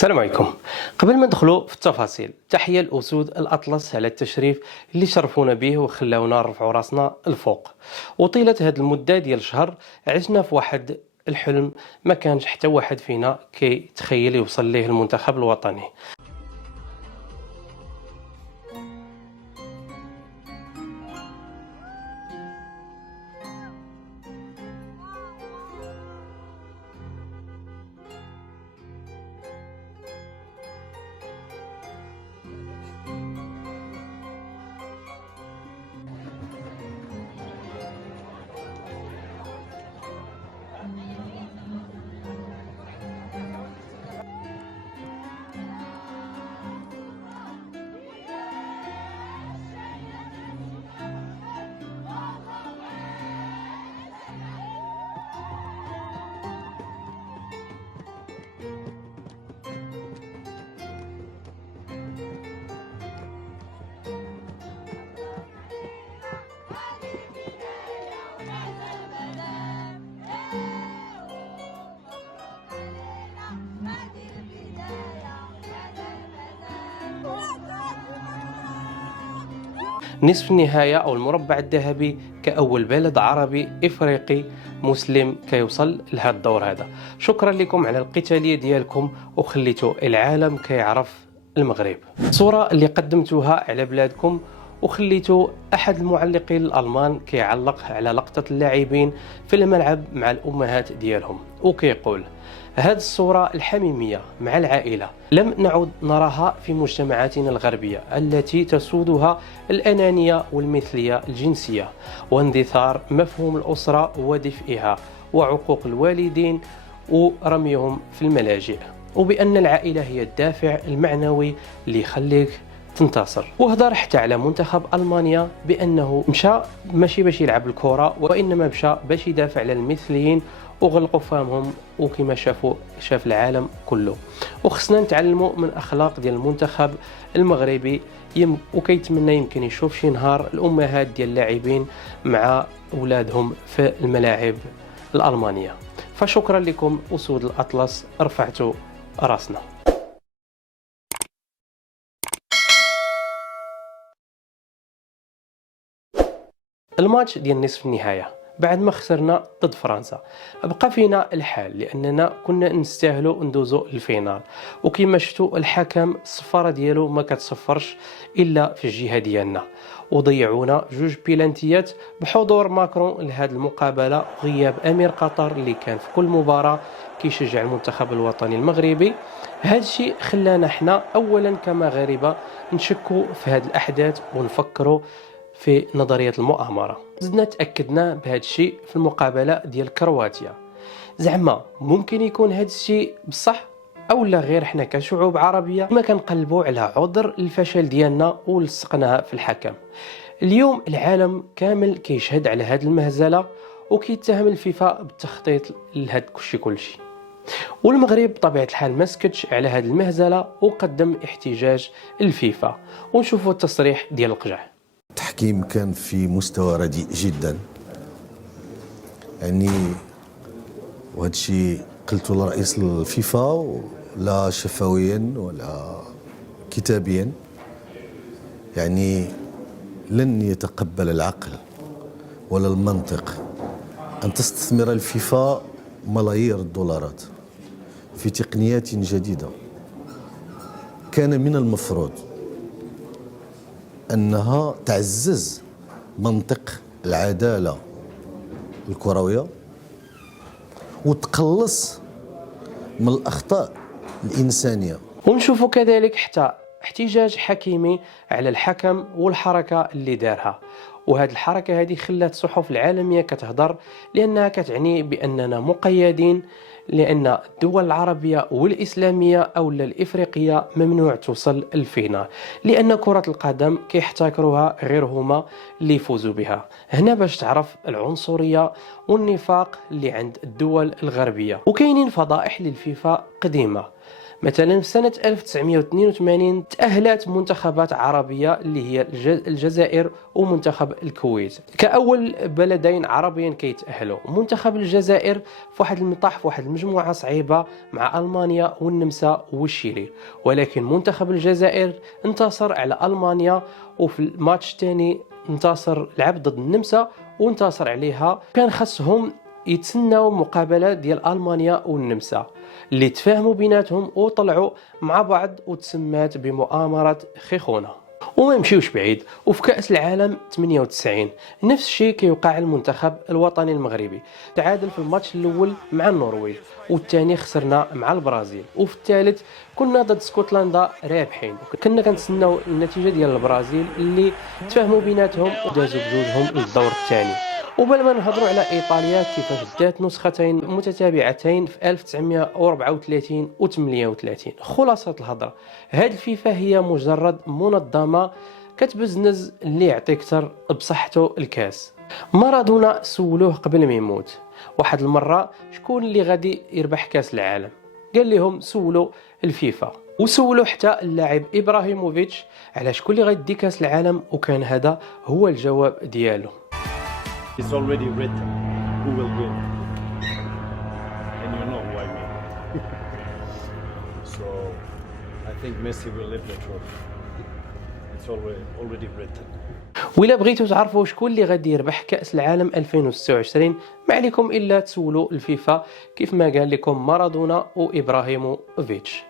السلام عليكم. قبل ما ندخلوا في التفاصيل، تحية الأسود الأطلس على التشريف اللي شرفونا به وخلاونا نرفعوا راسنا الفوق. وطيلة هذه المدة ديال شهر عشنا في واحد الحلم ما كانش حتى واحد فينا كيتخيل يوصل ليه المنتخب الوطني. نصف النهاية أو المربع الذهبي كأول بلد عربي إفريقي مسلم كيوصل لهذا الدور هذا. شكرا لكم على القتالية ديالكم وخليتوا العالم كيعرف المغرب. الصورة اللي قدمتوها على بلادكم وخليتوا أحد المعلقين الألمان كيعلق على لقطة اللاعبين في الملعب مع الأمهات ديالهم وكيقول: هذه الصورة الحميمية مع العائلة لم نعد نراها في مجتمعاتنا الغربية التي تسودها الأنانية والمثلية الجنسية واندثار مفهوم الأسرة ودفئها وعقوق الوالدين ورميهم في الملاجئ، وبأن العائلة هي الدافع المعنوي اللي يخليك تنتصر. وهضر حتى على منتخب ألمانيا بأنه مشى ماشي باش يلعب الكرة وإنما مشى باش يدافع على المثليين وغلقوا فهمهم وكما شاف العالم كله. وخصنا نتعلموا من اخلاق ديال المنتخب المغربي وكيتمنى يمكن يشوف شي نهار الامهات ديال اللاعبين مع اولادهم في الملاعب الالمانيه. فشكرا لكم اسود الاطلس، رفعتوا راسنا. الماتش ديال نصف النهايه بعد ما خسرنا ضد فرنسا بقى فينا الحال لاننا كنا نستاهلوا ندوزو للفينال، وكما شفتوا الحكم الصفاره ديالو ما كتصفرش الا في الجهه ديالنا وضيعونا جوج بيلانتيات بحضور ماكرون لهذه المقابله وغياب امير قطر اللي كان في كل مباراه كيشجع المنتخب الوطني المغربي. هذا الشيء خلانا احنا اولا كمغاربه نشكوا في هذه الاحداث ونفكروا في نظرية المؤامرة. زدنا تأكدنا بهذا الشيء في المقابلة ديال كرواتيا. زعما ممكن يكون هذا الشيء بصح أو لا غير حنا كشعوب عربية ما كنقلبوا على عذر الفشل ديالنا ولصقناها في الحكم. اليوم العالم كامل كيشهد على هذه المهزلة وكيتهم الفيفا بالتخطيط لهذا كلشي. والمغرب بطبيعة الحال ما سكتش على هذه المهزلة وقدم احتجاج الفيفا، ونشوفوا التصريح ديال القجع. التحكيم كان في مستوى رديء جدا، يعني وهذا الشيء قلت لرئيس الفيفا لا شفويا ولا كتابيا، يعني لن يتقبل العقل ولا المنطق أن تستثمر الفيفا ملايير الدولارات في تقنيات جديدة. كان من المفروض أنها تعزز منطق العدالة الكروية وتقلص من الأخطاء الإنسانية. ونشوفوا كذلك حتى احتجاج حكيمي على الحكم والحركة اللي دارها، وهذه الحركة هذه خلات الصحف العالمية كتهضر لأنها كتعني بأننا مقيدين، لأن الدول العربية والإسلامية أو الإفريقية ممنوع توصل الفينال لأن كرة القدم كيحتكروها غير هما اللي يفوزوا بها. هنا باش تعرف العنصرية والنفاق اللي عند الدول الغربية. وكاينين فضائح للفيفا قديمة مثلا في سنة 1982 تأهلت منتخبات عربية اللي هي الجزائر ومنتخب الكويت كأول بلدين عربيين كيتأهلوا. منتخب الجزائر في واحد المطاح في واحد المجموعة صعيبة مع ألمانيا والنمسا والشيلي، ولكن منتخب الجزائر انتصر على ألمانيا، وفي الماتش الثاني انتصر لعب ضد النمسا وانتصر عليها. كان خصهم يتسناو مقابلة ديال ألمانيا والنمسا اللي تفاهموا بيناتهم وطلعوا مع بعض وتسمات بمؤامرة خيخونة. وما يمشيوش بعيد، وفي كأس العالم 98 نفس الشيء كيوقع المنتخب الوطني المغربي. تعادل في الماتش الاول مع النرويج، والثاني خسرنا مع البرازيل، وفي الثالث كنا ضد اسكتلندا رابحين. كنا كنتسناو النتيجه ديال البرازيل اللي تفاهموا بيناتهم ودازوا بجوجهم للدور الثاني. وبل ما نهضروا على ايطاليا كيفاش دات نسختين متتابعتين في 1934 و 38. خلاصه الهضره، هاد الفيفا هي مجرد منظمه كتبزنز اللي يعطي اكثر بصحته الكاس. مارادونا سولوه قبل ما يموت واحد المره شكون اللي غادي يربح كاس العالم، قال لهم سولوا الفيفا. وسولوا حتى اللاعب ابراهيموفيتش على شكون اللي غيدي كاس العالم، وكان هذا هو الجواب ديالو. It's already written who will win, and you know who I mean. So I think Messi will lift the trophy. It's already written. وإلا بغيتوا تعرفوا شكون اللي غادي يربح كأس العالم 2026 ما عليكم إلا تسولوا الفيفا كيف ما قال لكم مارادونا وإبراهيموفيتش.